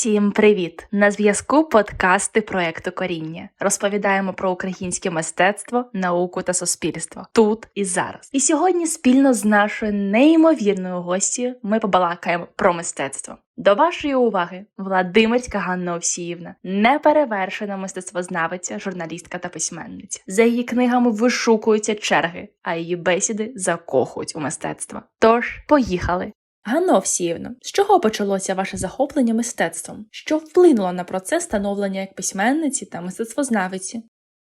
Всім привіт! На зв'язку подкасти проекту Коріння. Розповідаємо про українське мистецтво, науку та суспільство тут і зараз. І сьогодні спільно з нашою неймовірною гостю ми побалакаємо про мистецтво. До вашої уваги Владимирська Ганна Овсіївна, неперевершена мистецтвознавиця, журналістка та письменниця. За її книгами вишукуються черги, а її бесіди закохують у мистецтво. Тож, поїхали! Ганна Овсіївна, з чого почалося ваше захоплення мистецтвом? Що вплинуло на процес становлення як письменниці та мистецтвознавиці?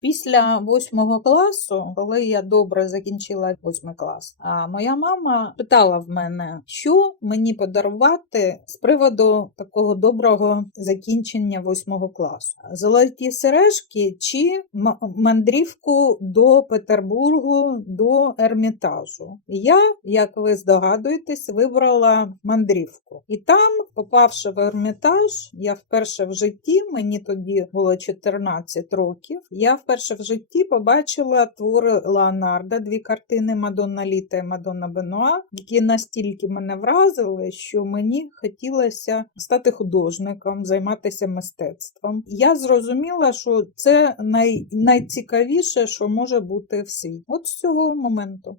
Після восьмого класу, коли я добре закінчила восьмий клас, а моя мама питала в мене, що мені подарувати з приводу такого доброго закінчення восьмого класу: золоті сережки чи мандрівку до Петербургу до Ермітажу. Я, як ви здогадуєтесь, вибрала мандрівку. І там, попавши в Ермітаж, я вперше в житті, мені тоді було 14 років. Я вперше в житті побачила твори Леонарда, дві картини Мадонна Літа і Мадонна Бенуа, які настільки мене вразили, що мені хотілося стати художником, займатися мистецтвом. Я зрозуміла, що це най... найцікавіше, що може бути в світі. От з цього моменту.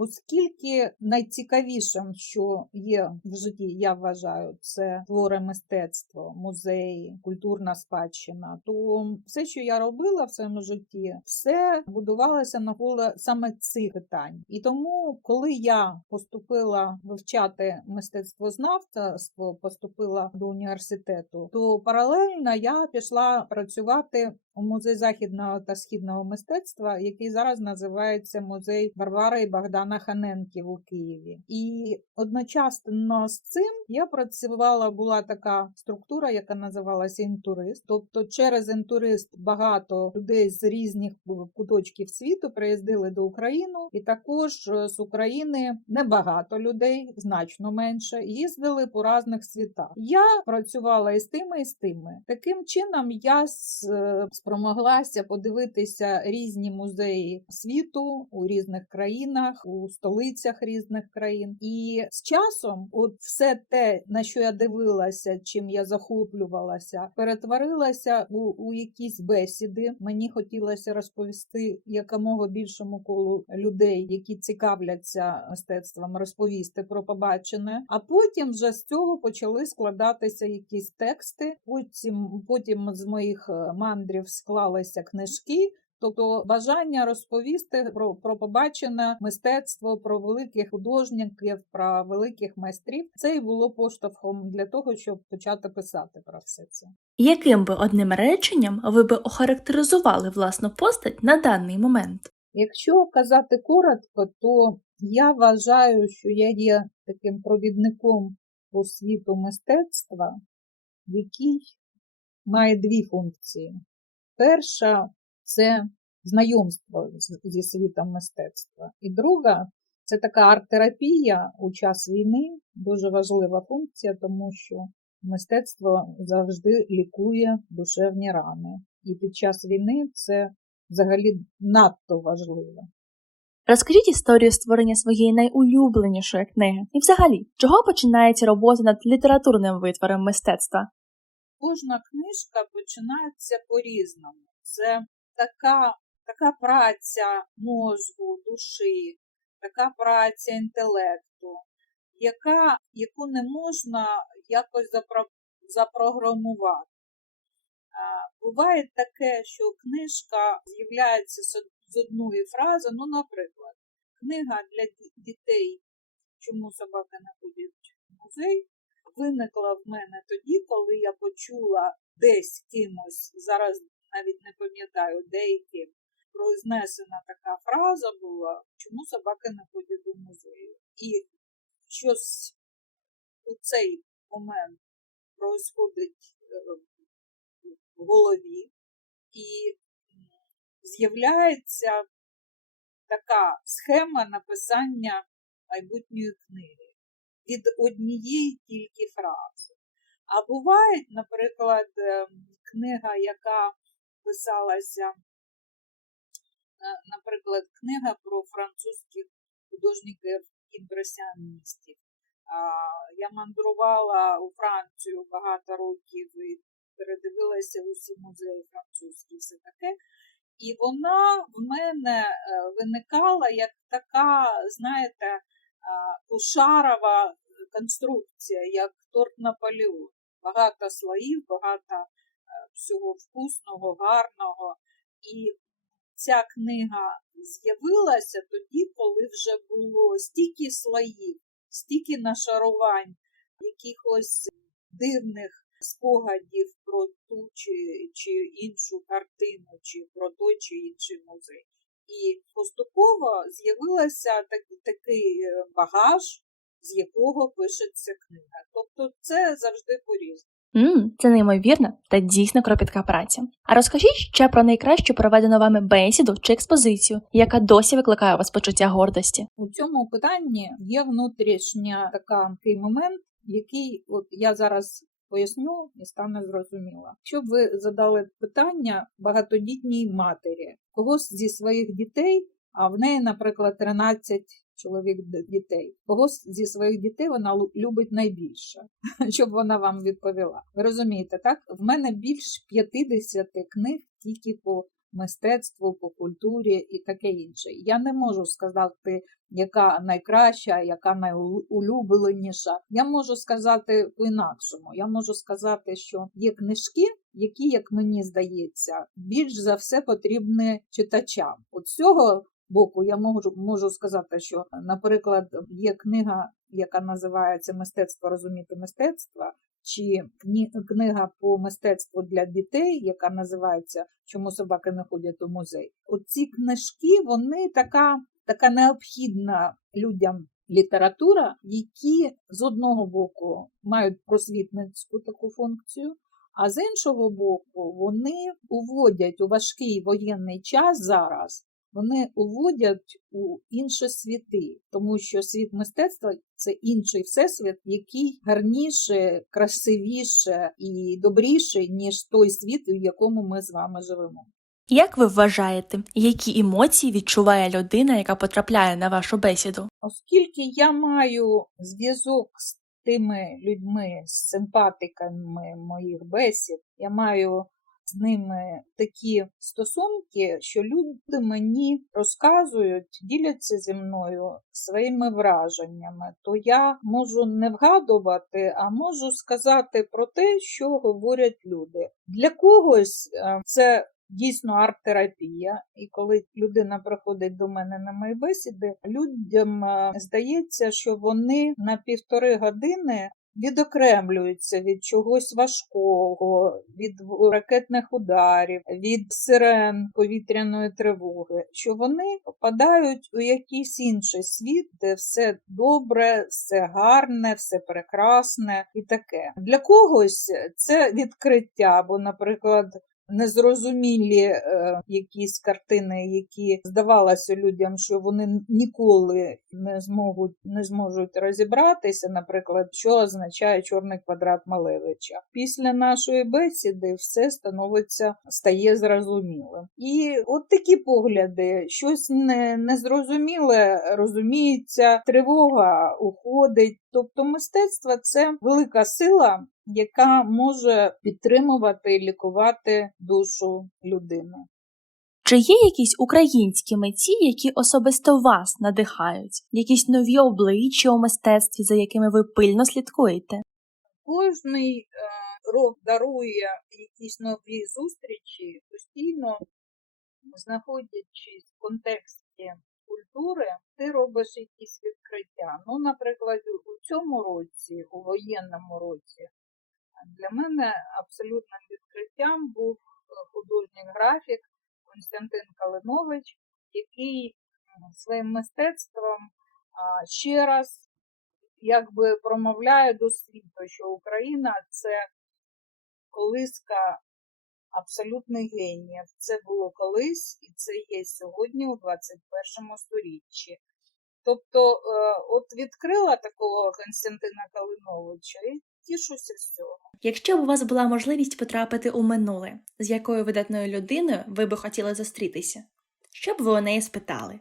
Оскільки найцікавішим, що є в житті, я вважаю, це твори мистецтва, музеї, культурна спадщина, то все, що я робила в своєму житті, все будувалося навколо саме цих питань. І тому, коли я поступила вивчати мистецтвознавство, поступила до університету, то паралельно я пішла працювати у музей західного та східного мистецтва, який зараз називається музей Варвари і Богдана Ханенків у Києві. І одночасно з цим я працювала, була така структура, яка називалася інтурист. Тобто, через інтурист багато людей з різних куточків світу приїздили до України, і також е, з України небагато людей, значно менше, їздили по різних світах. Я працювала і з тими, і з тими. Таким чином я с- спромоглася подивитися різні музеї світу у різних країнах, у столицях різних країн. І з часом, от все те, на що я дивилася, чим я захоплювалася, перетворилася у, у якісь бесіди. Мені хотілося розповісти якомога більшому колу людей, які цікавляться мистецтвом, розповісти про побачене. А потім вже з цього почали складатися якісь тексти. Потім, потім з моїх мандрів склалися книжки. Тобто бажання розповісти про, про побачене мистецтво, про великих художників, про великих майстрів, це і було поштовхом для того, щоб почати писати про все це. Яким би одним реченням ви би охарактеризували власну постать на даний момент? Якщо казати коротко, то я вважаю, що я є таким провідником по світу мистецтва, який має дві функції. Перша це знайомство зі світом мистецтва. І друга це така арт-терапія у час війни, дуже важлива функція, тому що мистецтво завжди лікує душевні рани. І під час війни це взагалі надто важливо. Розкажіть історію створення своєї найулюбленішої книги. І взагалі, чого починається робота над літературним витвором мистецтва? Кожна книжка починається по-різному. Це така, така праця мозку, душі, така праця інтелекту, яка, яку не можна якось запро- запрограмувати. Буває таке, що книжка з'являється з одної фрази, ну, наприклад, книга для дітей Чому собака не ходить в музей? Виникла в мене тоді, коли я почула десь кимось, зараз навіть не пам'ятаю, деяким, произнесена така фраза була, чому собаки не ходять до музею. І щось у цей момент происходить е, в голові, і з'являється така схема написання майбутньої книги від однієї тільки фрази. А буває, наприклад, ем, книга, яка писалася, е, наприклад, книга про французьких художників імпресіоністів. Я мандрувала у Францію багато років і передивилася усі музеї французькі, все таке. І вона в мене е, виникала як така, знаєте, а, пошарова конструкція, як торт Наполеон. Багато слоїв, багато е, всього вкусного, гарного. І ця книга з'явилася тоді, коли вже було стільки слоїв, стільки нашарувань, якихось дивних спогадів про ту чи, чи іншу картину, чи про той чи інший музей. І поступово з'явився так, такий е, багаж, з якого пишеться книга. Тобто це завжди по-різному. Мм, це неймовірна та дійсно кропітка праця. А розкажіть ще про найкращу проведену вами бесіду чи експозицію, яка досі викликає у вас почуття гордості. У цьому питанні є внутрішня така такий момент, який от я зараз поясню і стане зрозуміло. Щоб ви задали питання багатодітній матері, когось зі своїх дітей, а в неї, наприклад, 13 чоловік дітей. Когось зі своїх дітей вона любить найбільше, щоб вона вам відповіла. Ви розумієте, так? В мене більш 50 книг тільки по мистецтву, по культурі і таке інше. Я не можу сказати, яка найкраща, яка найулюбленіша. Я можу сказати по-інакшому. Я можу сказати, що є книжки, які, як мені здається, більш за все потрібні читачам. От цього боку я можу, можу сказати, що, наприклад, є книга, яка називається Мистецтво розуміти мистецтво, чи книга по мистецтву для дітей, яка називається Чому собаки не ходять у музей. Оці книжки, вони така, така необхідна людям література, які з одного боку мають просвітницьку таку функцію, а з іншого боку, вони уводять у важкий воєнний час зараз. Вони уводять у інші світи, тому що світ мистецтва це інший всесвіт, який гарніше, красивіше і добріше, ніж той світ, у якому ми з вами живемо. Як ви вважаєте, які емоції відчуває людина, яка потрапляє на вашу бесіду? Оскільки я маю зв'язок з тими людьми, з симпатиками моїх бесід, я маю з ними такі стосунки, що люди мені розказують, діляться зі мною своїми враженнями, то я можу не вгадувати, а можу сказати про те, що говорять люди. Для когось е, це дійсно арт-терапія, і коли людина приходить до мене на мої бесіди, людям е, здається, що вони на півтори години відокремлюються від чогось важкого, від ракетних ударів, від сирен повітряної тривоги, що вони попадають у якийсь інший світ, де все добре, все гарне, все прекрасне і таке. Для когось це відкриття, бо, наприклад, незрозумілі е, якісь картини, які здавалося людям, що вони ніколи не зможуть не зможуть розібратися, наприклад, що означає чорний квадрат Малевича. Після нашої бесіди все становиться стає зрозумілим. І от такі погляди, щось не, незрозуміле розуміється, тривога уходить. Тобто мистецтво це велика сила, яка може підтримувати і лікувати душу людини. Чи є якісь українські митці, які особисто вас надихають, якісь нові обличчя у мистецтві, за якими ви пильно слідкуєте? Кожний е, рок дарує якісь нові зустрічі, постійно знаходячись в контексті культури, ти робиш якісь відкриття. Ну, наприклад, у цьому році, у воєнному році, для мене абсолютним відкриттям був е, художник-графік Константин Калинович, який своїм мистецтвом ще раз якби промовляє до світу, що Україна це колиска абсолютних геніїв. Це було колись і це є сьогодні у 21 сторіччі. Тобто, е, от відкрила такого Константина Калиновича і тішуся з цього. Якщо б у вас була можливість потрапити у минуле, з якою видатною людиною ви би хотіли зустрітися, що б ви у неї спитали?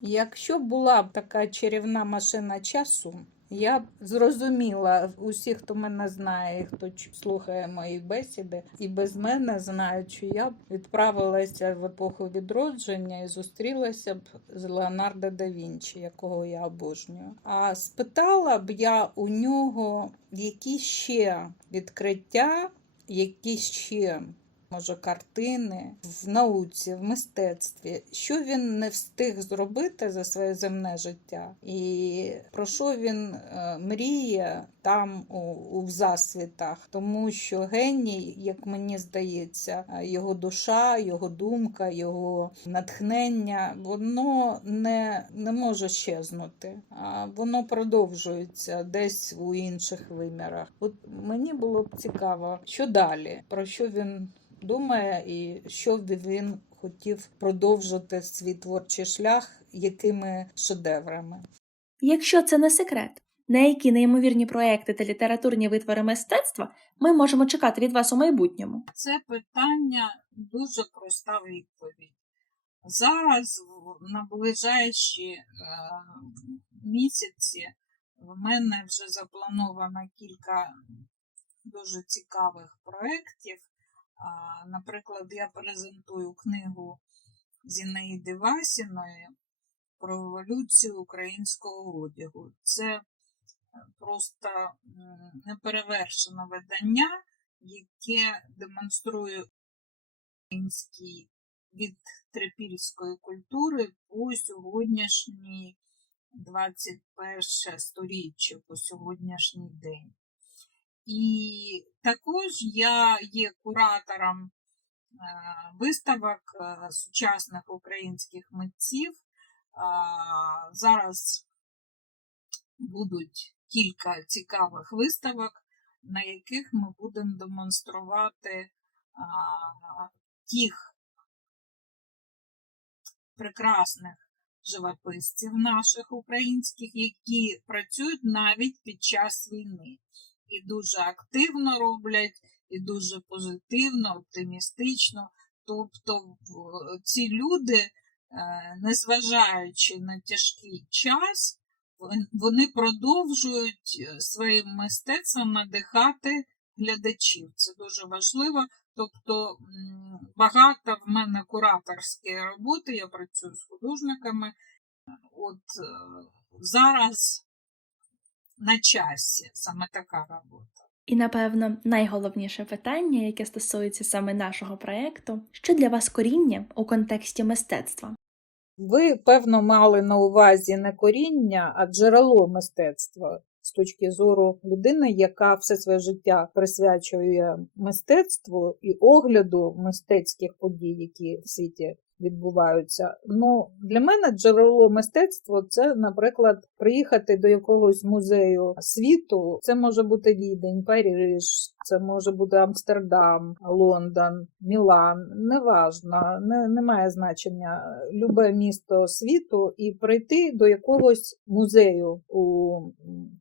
Якщо була б така чарівна машина часу, Я зрозуміла усі, хто мене знає, хто слухає мої бесіди, і без мене знають, що я б відправилася в епоху відродження і зустрілася б з Леонардо да Вінчі, якого я обожнюю. А спитала б я у нього, які ще відкриття, які ще може, картини в науці, в мистецтві, що він не встиг зробити за своє земне життя, і про що він е, мріє там у, у засвітах, тому що геній, як мені здається, е, його душа, його думка, його натхнення, воно не, не може щезнути, а воно продовжується десь у інших вимірах. От мені було б цікаво, що далі, про що він думає, і що б він хотів продовжити свій творчий шлях, якими шедеврами. Якщо це не секрет, на які неймовірні проекти та літературні витвори мистецтва ми можемо чекати від вас у майбутньому? Це питання дуже проста відповідь. Зараз, в наближаючі е, місяці, в мене вже заплановано кілька дуже цікавих проєктів. Наприклад, я презентую книгу Зінаїди Васіної про еволюцію українського одягу. Це е, просто неперевершене видання, яке демонструє український від трипільської культури по сьогоднішній 21 сторіччя, по сьогоднішній день. І також я є куратором е, виставок е, сучасних українських митців. Зараз будуть кілька цікавих виставок, на яких ми будемо демонструвати тих прекрасних живописців наших українських, які працюють навіть під час війни. І дуже активно роблять, і дуже позитивно, оптимістично. Тобто ці люди, е, незважаючи на тяжкий час, вони продовжують е, своїм мистецтвом надихати глядачів. Це дуже важливо. Тобто багато в мене кураторської роботи, я працюю з художниками. От е, зараз на часі саме така робота. І напевно найголовніше питання, яке стосується саме нашого проекту, що для вас коріння у контексті мистецтва? Ви, певно, мали на увазі не коріння, а джерело мистецтва з точки зору людини, яка все своє життя присвячує мистецтву і огляду мистецьких подій, які в світі відбуваються. Ну, для мене джерело мистецтва це, наприклад, приїхати до якогось музею світу. Це може бути Відень, Париж, це може бути Амстердам, Лондон, Мілан. Неважно, не, не має значення любе місто світу і прийти до якогось музею у,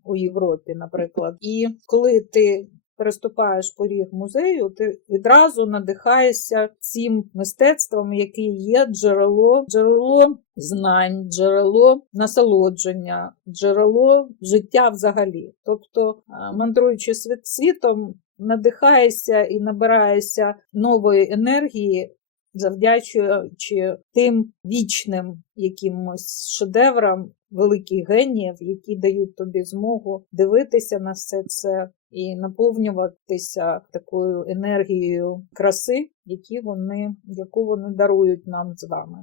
у Європі, наприклад. І коли ти переступаєш поріг музею, ти відразу надихаєшся цим мистецтвом, яке є джерело, джерело знань, джерело насолодження, джерело життя взагалі. Тобто, мандруючи світ світом, надихаєшся і набираєшся нової енергії. Завдячуючи тим вічним якимось шедеврам великих геніїв, які дають тобі змогу дивитися на все це і наповнюватися такою енергією краси, які вони, яку вони дарують нам з вами.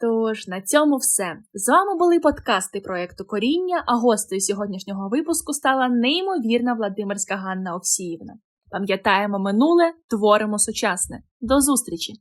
Тож на цьому все. З вами були подкасти проекту Коріння, а гостею сьогоднішнього випуску стала неймовірна Владимирська Ганна Овсіївна. Пам'ятаємо минуле, творимо сучасне. До зустрічі!